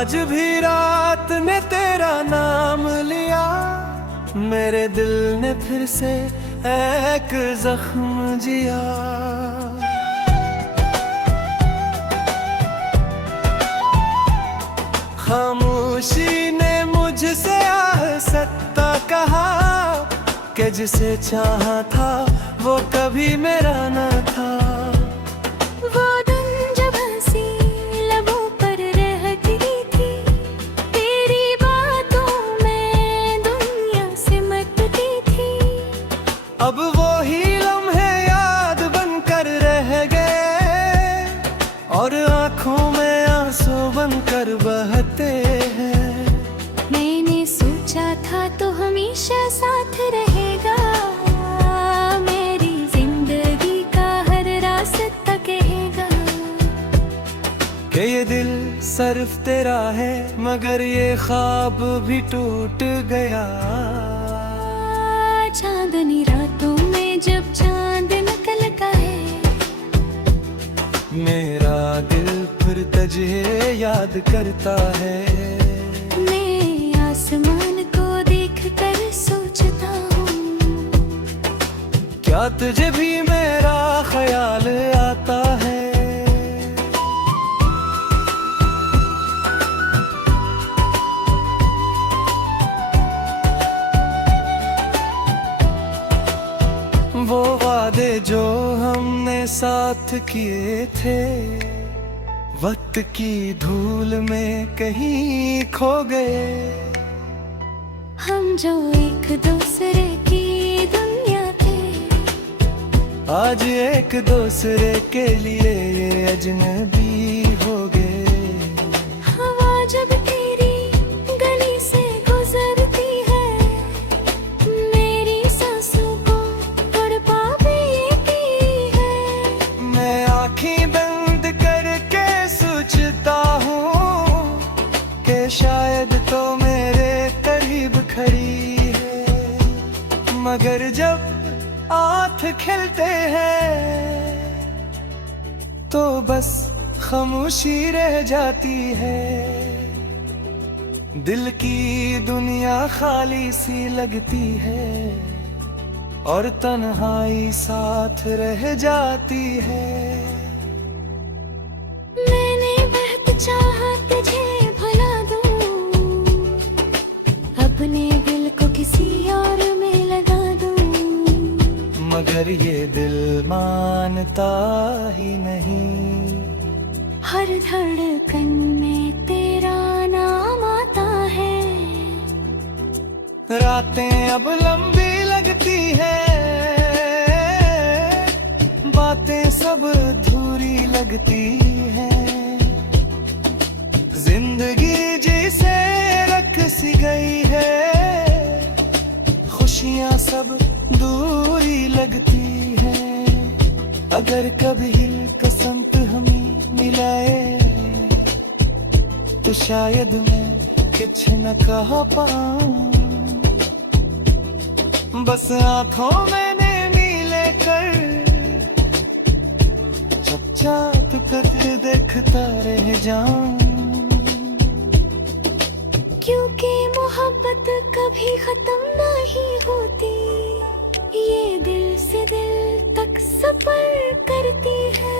आज भी रात ने तेरा नाम लिया, मेरे दिल ने फिर से एक जख्म जिया। खामोशी ने मुझसे आह सत्ता कहा कि जिसे चाहा था वो कभी मेरा न था। वो दिन जब हंसी लबों पर रहती थी, तेरी बातों में दुनिया सिमटती थी। अब वो ही लम्हे याद बनकर रह गए और आंखों में आंसू बनकर बहते हैं। मैंने सोचा था तो हमेशा साथ रहेगा, मेरी जिंदगी का हर रास्ता कहेगा कि ये दिल सिर्फ तेरा है, मगर ये ख्वाब भी टूट गया। चांदनी रातों में जब चांद निकलता है, मेरा दिल फिर तुझे याद करता है। मैं आसमान को देखकर सोचता हूँ, क्या तुझे भी मेरा ख्याल आता है? वो वादे जो हमने साथ किए थे, वक्त की धूल में कहीं खो गए। हम जो एक दूसरे की दुनिया थे, आज एक दूसरे के लिए ये अजनबी हो गए। हवा जब तेरी गली से गुजरती है, मेरी सांसों को तड़पा देती है। मैं आँखें बंद करके सोचता हूँ कि शायद तो मेरे करीब खड़ी है, मगर जब हाथ खिलते हैं तो बस खामोशी रह जाती है। दिल की दुनिया खाली सी लगती है और तन्हाई साथ रह जाती है। मैंने बहुत चाहा तुझे भुला दूं, अपने दिल को किसी और में लगा दूं, मगर ये दिल मानता ही नहीं। हर धड़कन में तेरा नाम आता है। रातें अब लंबी लगती है, बातें सब अधूरी लगती है। जिंदगी जिसे रख सी गई है, खुशियाँ सब दूरी लगती है। अगर कभी किस्मत हमें मिलाए तो शायद मैं कुछ न कह पाऊं। बस आंखों मैंने नीले कर चुपचाप करके देखता रह जाऊं। क्योंकि मोहब्बत कभी खत्म नहीं होती, ये दिल से दिल तक सफर करती है।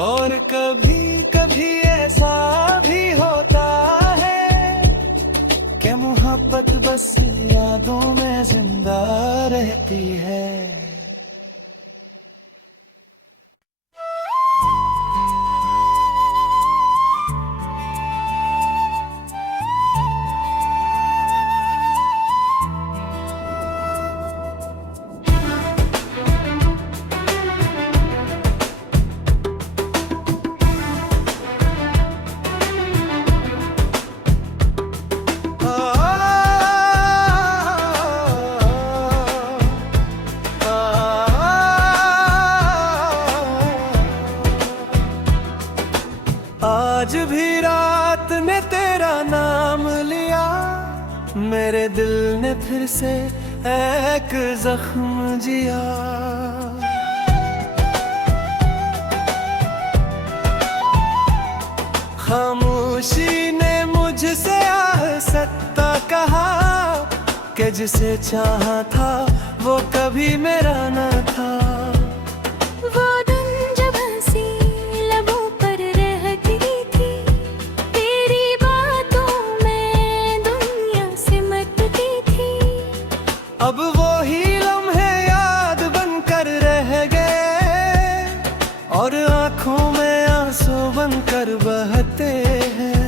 और कभी कभी ऐसा भी होता है कि मोहब्बत बस यादों में जिंदा रहती है। आज भी रात ने तेरा नाम लिया, मेरे दिल ने फिर से एक जख्म जिया। खामोशी ने कि जिसे चाहा था वो कभी मेरा न था। वो दिन जब हंसी लबों पर रहती थी, तेरी बातों में दुनिया सिमटती थी। अब वो ही लम्हे याद बनकर रह गए और आंखों में आंसू बनकर बहते हैं।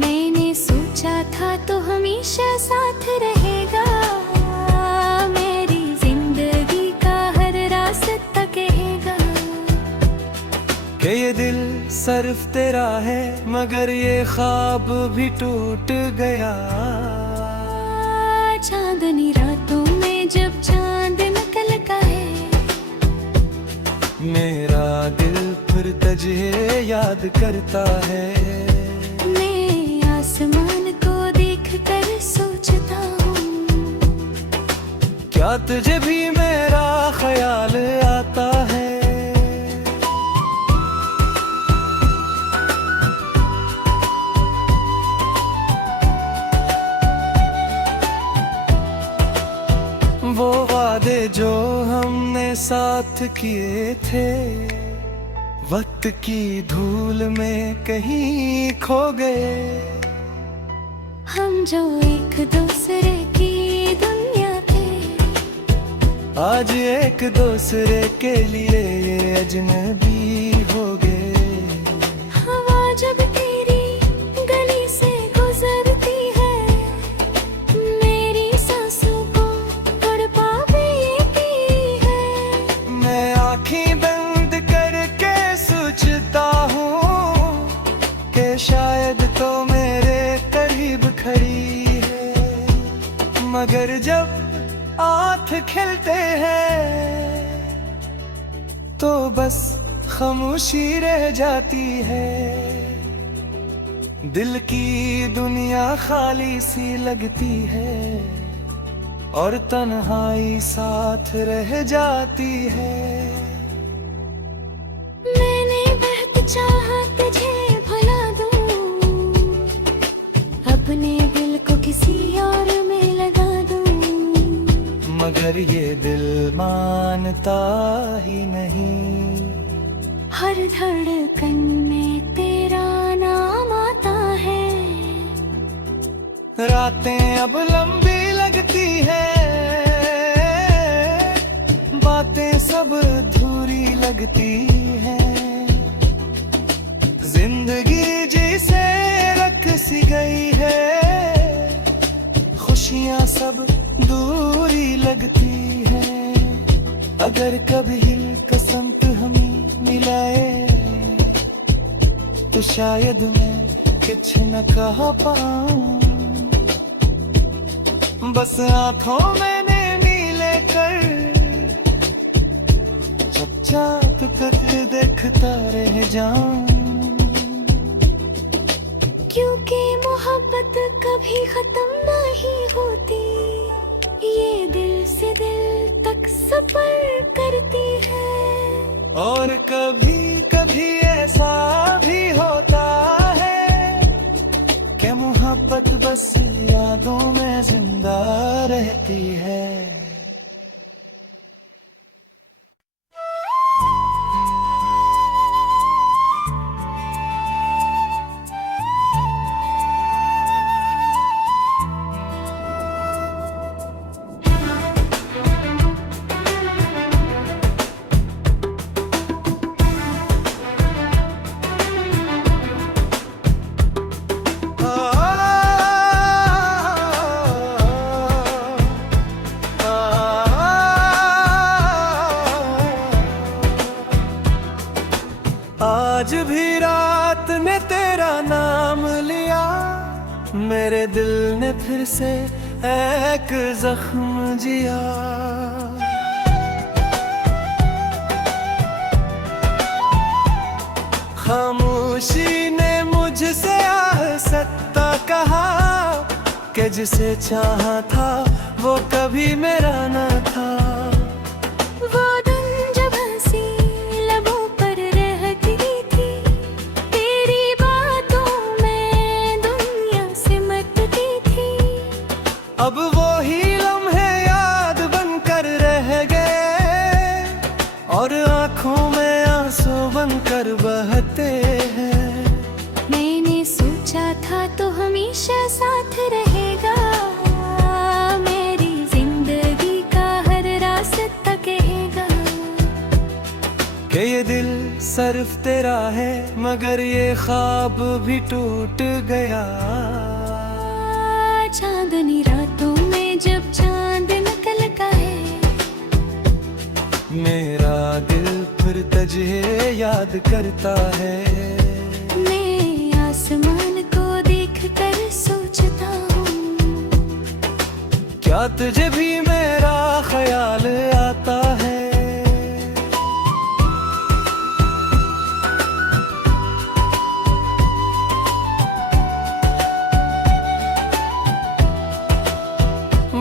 मैंने सोचा था तो हमेशा साथ रहेगा, मेरी जिंदगी का हर रास्ता कहेगा कि ये दिल सिर्फ तेरा है, मगर ये ख्वाब भी टूट गया। चांदनी रातों में जब चांद निकलता है, मेरा दिल फिर तुझे याद करता है। मैं आसमान को देखकर सोचता हूँ, क्या तुझे भी मेरा ख्याल आता है? वो वादे जो हमने साथ किए थे, वक्त की धूल में कहीं खो गए। हम जो एक दूसरे की दुनिया थे, आज एक दूसरे के लिए ये अजनबी हो गए। हवा जब तेरी गली से गुजरती है, मेरी सांसों को तड़पा देती है। मैं आँखें बंद करके सोचता हूँ कि शायद तो मेरे करीब खड़ी है, मगर जब आँख खिलते हैं तो बस खामोशी रह जाती है। दिल की दुनिया खाली सी लगती है और तन्हाई साथ रह जाती है। मैंने बहुत चाहा तुझे भुला दूं, अपने दिल को किसी और में लगा दूं, मगर ये दिल मानता ही नहीं। हर धड़कन में तेरा नाम आता है। रातें अब लंबी लगती हैं, बातें सब अधूरी लगती हैं। जिंदगी जिसे रख सी गई है, खुशियाँ सब दूरी लगती हैं। अगर कभी कसम हमें मिलाए तो शायद मैं कुछ न कह पाऊं। बस आंखों मैंने नीले कर चुपचाप तक देखता रह जाऊं। क्योंकि मोहब्बत कभी खत्म नहीं होती, ये दिल से दिल तक सफर करती है। और कभी कभी ऐसा भी होता है कि मोहब्बत बस यादों में जिंदा रहती है। आज भी रात ने तेरा नाम लिया, मेरे दिल ने फिर से एक जख्म जिया। खामोशी ने मुझसे आह सत्ता कहा कि जिसे चाहा था वो कभी मेरा न था। वो दिन जब हंसी लबों पर रहती थी, तेरी बातों में दुनिया सिमटती थी। अब वो ही बहते हैं। मैंने सोचा था तो हमेशा साथ रहेगा, मेरी जिंदगी का हर रास्ता कहेगा कि ये दिल सिर्फ तेरा है, मगर ये ख्वाब भी टूट गया। चांदनी रातों में जब चांद निकलता है, मेरा दिल फिर तुझे याद करता है। मैं आसमान को देखकर सोचता हूँ, क्या तुझे भी मेरा ख्याल आता है?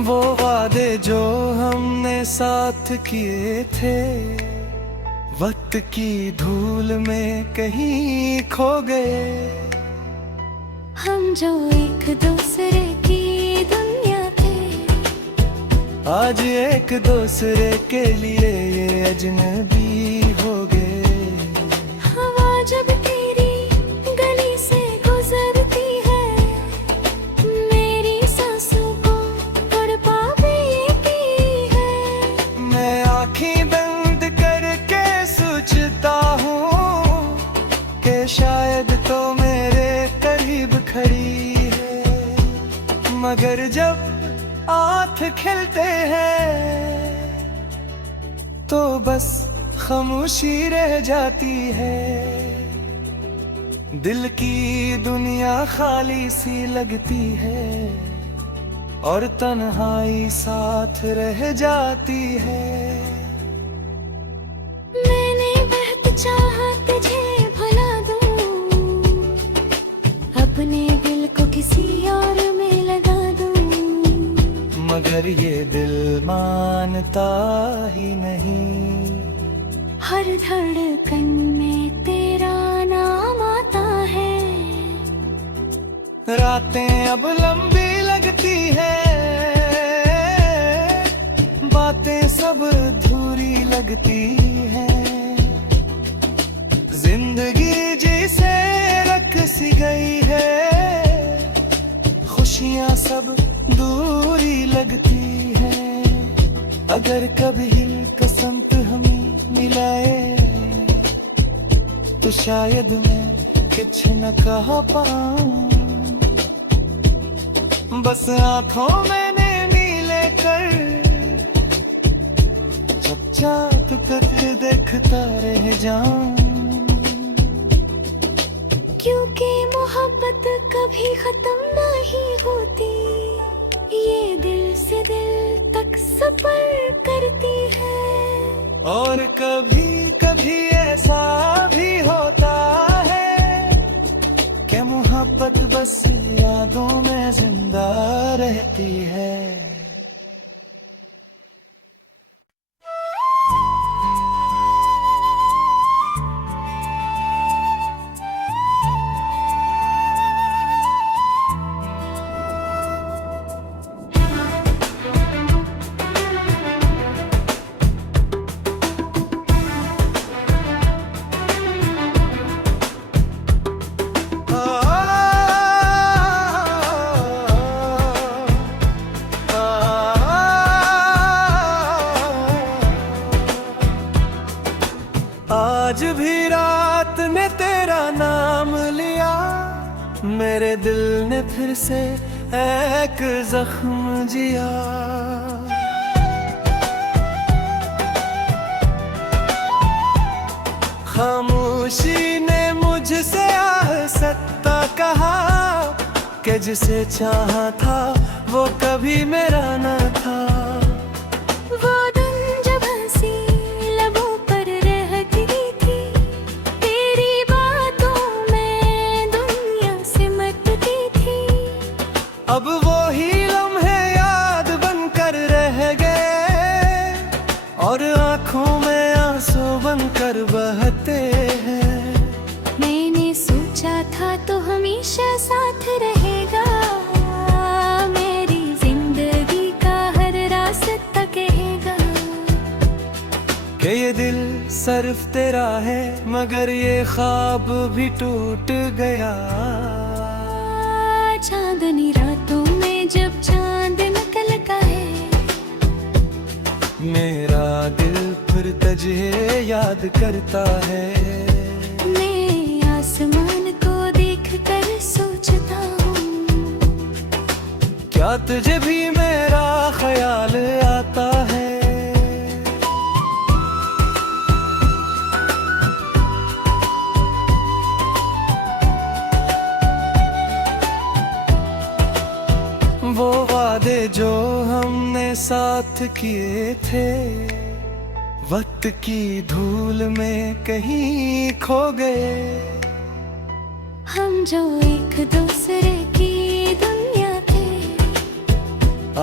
वो वादे जो हमने साथ किए थे, वक्त की धूल में कहीं खो गए। हम जो एक दूसरे की दुनिया थे, आज एक दूसरे के लिए ये अजनबी हो गए। हवा जब तेरी गली से गुजरती है, मेरी सांसों को तड़पा देती है। मैं आँखें बंद करके सोचता हूँ कि शायद तो मेरे करीब खड़ी है, मगर जब आँख खिलते हैं तो बस खामोशी रह जाती है। दिल की दुनिया खाली सी लगती है और तन्हाई साथ रह जाती है। मैंने बहुत चाहा तुझे भुला दूं, अपने दिल को किसी और में लगा दूं, मगर ये दिल मानता ही नहीं। हर धड़कन में तेरा नाम आता है। रातें अब लंबी लगती है, बातें सब अधूरी लगती है। जिंदगी जिसे रख सी गई है, खुशियाँ सब दूरी लगती है। अगर कभी किस्मत हमें मिलाए तो शायद मैं कुछ न कह पाऊं। बस आंखों मैंने नीले कर चुपचाप तक देखता रह जाऊं। क्योंकि मोहब्बत कभी खत्म नहीं होती, ये दिल से दिल तक सफर करती है। और कभी कभी ऐसा भी होता है कि मोहब्बत बस यादों में जिंदा रहती है। आज भी रात ने तेरा नाम लिया, मेरे दिल ने फिर से एक जख्म जिया। खामोशी ने मुझसे आह सत्ता कहा कि जिसे चाहा था वो कभी मेरा न था। वो दिन जब हंसी लबों पर रहती थी, तेरी बातों में दुनिया सिमटती थी। अब वो ही लम्हे याद बनकर रह गए और आंखों में आंसू बनकर बहते हैं। मैंने सोचा था तो हमेशा साथ रहेगा, मेरी जिंदगी का हर रास्ता कहेगा कि ये दिल सिर्फ तेरा है, मगर ये ख्वाब भी टूट गया। चांदनी रातों में जब चांद निकल का है, मेरा दिल फिर तुझे याद करता है। मैं आसमान को देख कर सोचता हूँ, क्या तुझे भी मेरा ख्याल आता है? वो वादे जो हमने साथ किए थे, वक्त की धूल में कहीं खो गए। हम जो एक दूसरे की दुनिया थे,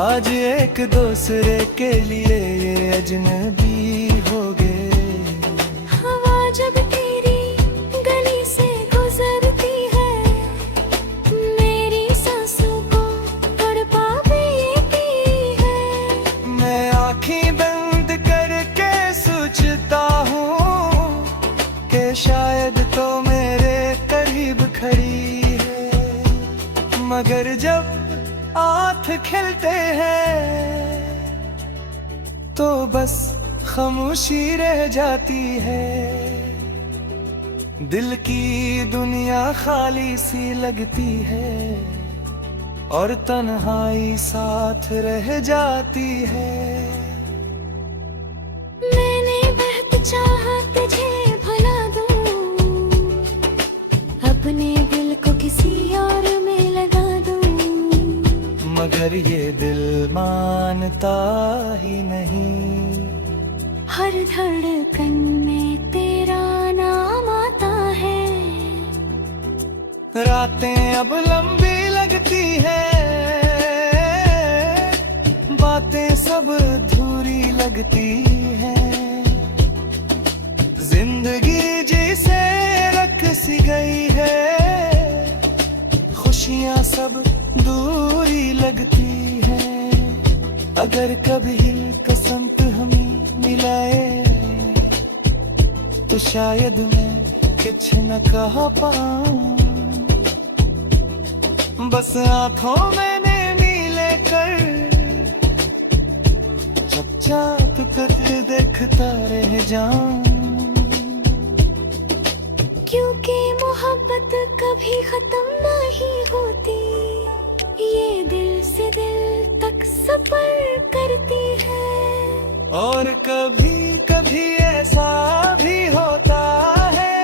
आज एक दूसरे के लिए ये अजनबी हो गए। हवा जब तेरी गली से गुजरती है, मेरी सांसों को तड़पा देती है। मैं आँखें बंद करके सोचता हूँ कि शायद तो मेरे करीब खड़ी है, मगर जब हाथ खिलते हैं तो बस खामोशी रह जाती है। दिल की दुनिया खाली सी लगती है और तन्हाई साथ रह जाती है। मैंने बहुत चाहा तुझे भुला दूं, अपने दिल को किसी और में लगा दूं, मगर ये दिल मानता ही नहीं। हर धड़कन में तेरा नाम आता है। रातें अब लंबी लगती हैं, बातें सब अधूरी लगती हैं। जिंदगी जिसे रख सी गई है, खुशियाँ सब दूरी लगती हैं। अगर कभी किस्मत हमें मिलाए तो शायद मैं कुछ न कह पाऊं। बस आंखों मैंने नीले कर चुपचाप तक देखता रह जाऊं। क्योंकि मोहब्बत कभी खत्म नहीं होती, ये दिल से दिल तक सफर करती है। और कभी कभी ऐसा भी होता है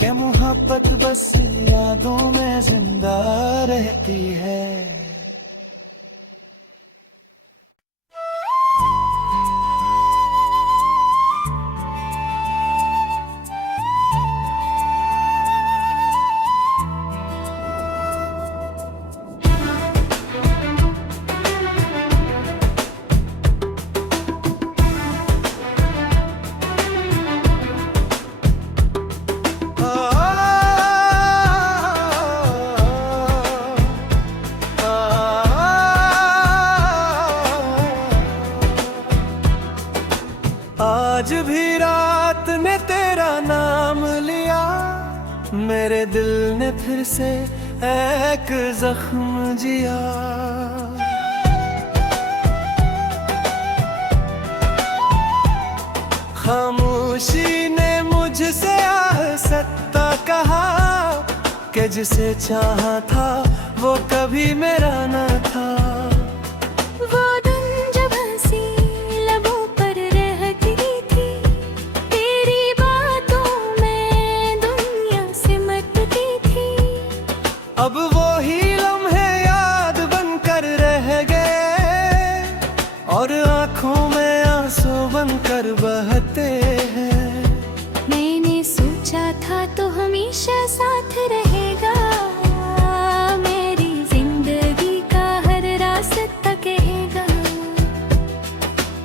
कि मोहब्बत बस यादों में जिंदा रहती है। आज भी रात ने तेरा नाम लिया, मेरे दिल ने फिर से एक जख्म जिया। खामोशी ने मुझसे आह सत्ता कहा कि जिसे चाहा था वो कभी मेरा न था। वो दिन जब हंसी लबों पर रहती थी, तेरी बातों में दुनिया सिमटती थी। अब वो ही लम्हे याद बनकर रह गए और आंखों में आंसू बनकर बहते हैं। मैंने सोचा था तो हमेशा साथ रहेगा, मेरी जिंदगी का हर रास्ता कहेगा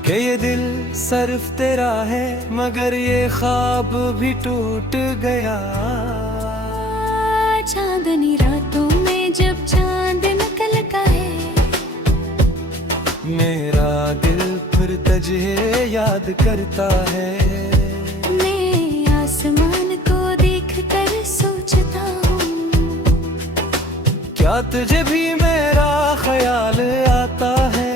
कि ये दिल सिर्फ तेरा है, मगर ये ख्वाब भी टूट गया। चांदनी रातों में जब चांद निकल का है, मेरा दिल फिर तुझे याद करता है। मैं क्या तुझे भी मेरा ख्याल आता है?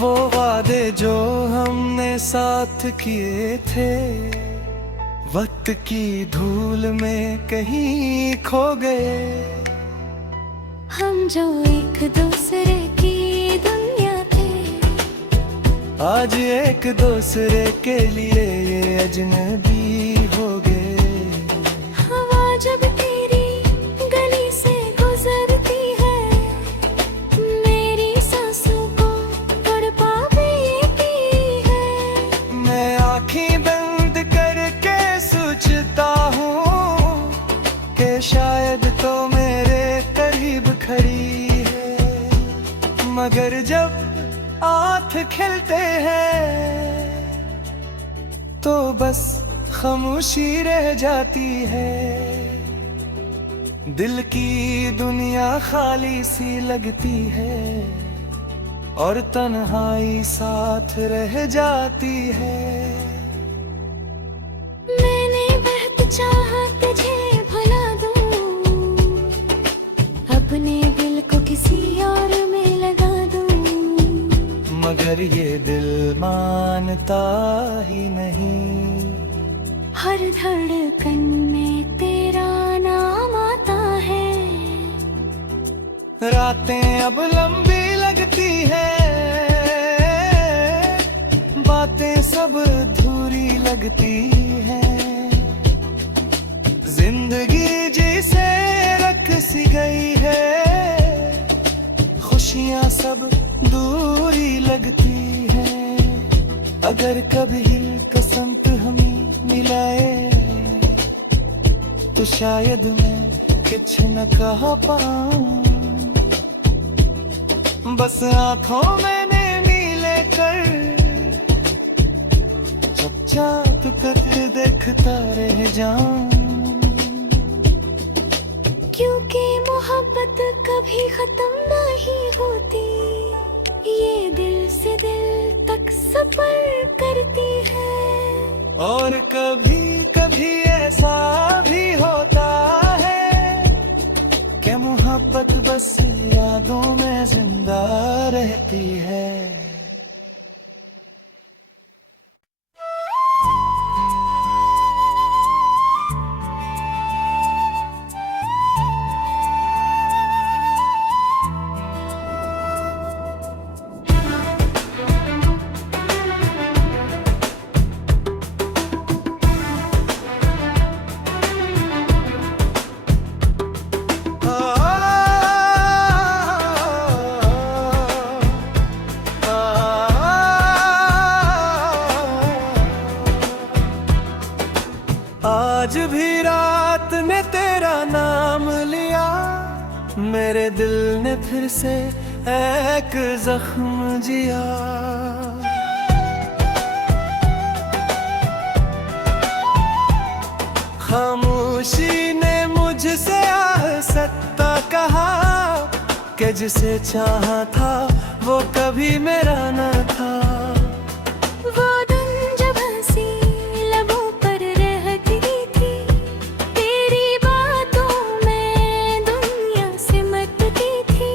वो वादे जो हमने साथ किए थे, वक्त की धूल में कहीं खो गए। हम जो एक दूसरे की दुनिया थे, आज एक दूसरे के लिए ये अजनबी हो गए। हवा जब तेरी गली से गुजरती है, मेरी सांसों को तड़पा देती है। मैं आँखें बंद करके सोचता हूँ कि शायद तो मेरे करीब खड़ी है, मगर जब हाथ खिलते हैं तो बस खामोशी रह जाती है। दिल की दुनिया खाली सी लगती है और तन्हाई साथ रह जाती है। मैंने बहुत चाहा तुझे भुला दूं, अपने दिल को किसी और में लगा दूं, मगर ये दिल मानता ही नहीं। हर धड़कन में तेरा नाम आता है। रातें अब लंबी लगती है, बातें सब अधूरी लगती है। जिंदगी जिसे रख सी गई है, खुशियां सब दूरी लगती है। अगर कभी कसम हमें मिलाए तो शायद मैं कुछ न कह पाऊं। बस आंखों मैंने मिले कर चुपचाप करके देखता रह जाऊं। क्योंकि मोहब्बत कभी खत्म नहीं होती, ये दिल से दिल तक सफर करती है। और कभी कभी ऐसा भी होता है कि मोहब्बत बस यादों में जिंदा रहती है। आज भी रात ने तेरा नाम लिया, मेरे दिल ने फिर से एक जख्म जिया। खामोशी ने मुझसे आह सत्ता कहा कि जिसे चाहा था वो कभी मेरा न था। वो दिन जब हंसी लबों पर रहती थी, तेरी बातों में दुनिया सिमटती थी।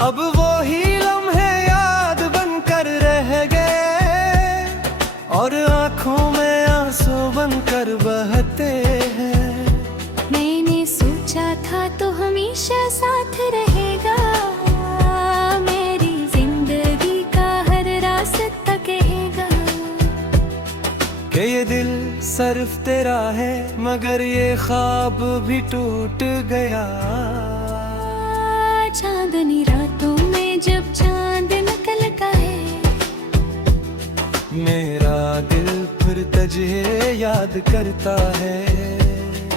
अब वो ही लम्हे याद बनकर रह गए और आंखों में आंसू बनकर बहते हैं। मैंने सोचा था तो हमेशा साथ रहेगा, मेरी जिंदगी का हर रास्ता कहेगा कि ये दिल सिर्फ तेरा है, मगर ये ख्वाब भी टूट गया। चांदनी रातों में जब चांद निकलता है, मेरा दिल फिर तुझे याद करता है।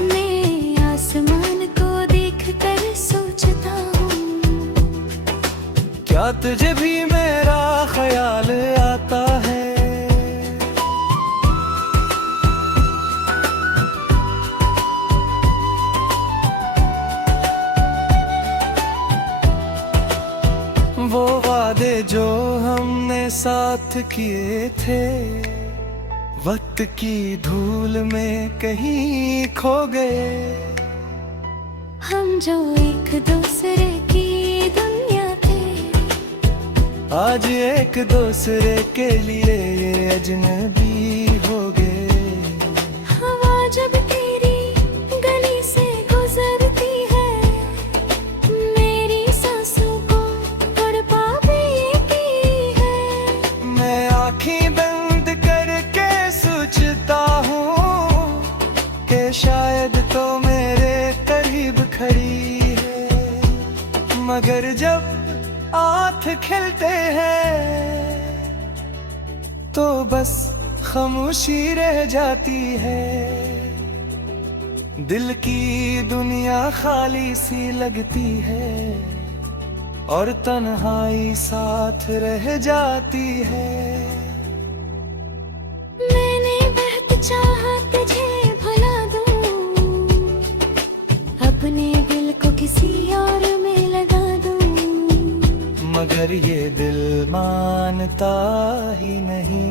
मैं आसमान को देखकर सोचता हूँ, क्या तुझे भी मेरा ख्याल आता है? वो वादे जो हमने साथ किए थे, वक्त की धूल में कहीं खो गए। हम जो एक दूसरे की दुनिया थे, आज एक दूसरे के लिए ये अजनबी हो गए। हवा जब तेरी गली से गुजरती है, मेरी सांसों को तड़पा देती है। मैं आँखें बंद करके सोचता हूँ कि शायद तो मेरे करीब खड़ी है, मगर जब हाथ खिलते हैं तो बस खामोशी रह जाती है। दिल की दुनिया खाली सी लगती है और तन्हाई साथ रह जाती है। मैंने बहुत चाहा तुझे भुला दूं, अपने दिल को किसी और में लगा दूं, मगर ये दिल मानता ही नहीं।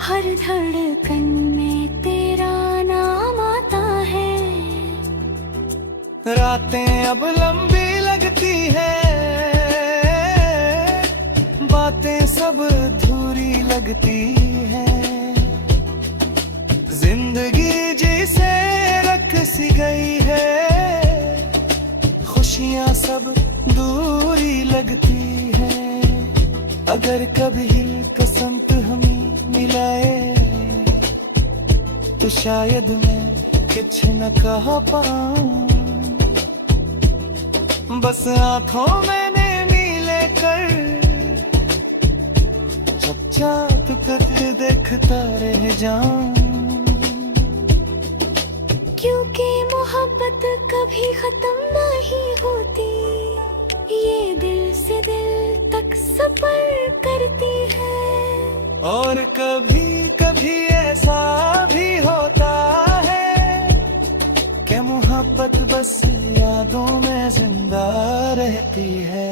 हर धड़कन में तेरा नाम आता है। रातें अब लंबी लगती हैं, बातें सब अधूरी लगती हैं। जिंदगी जिसे रख सी गई है, खुशियां सब दूरी लगती हैं। अगर कभी कसमत हमें मिलाए तो शायद मैं कुछ न कह पाऊं। बस आंखों मैंने मिले कर चुपचाप करके देखता रह जाऊं। क्योंकि मोहब्बत कभी खत्म नहीं होती, ये दिल से दिल तक सफर करती है। और कभी कभी ऐसा भी होता है कि मोहब्बत बस यादों में जिंदा रहती है।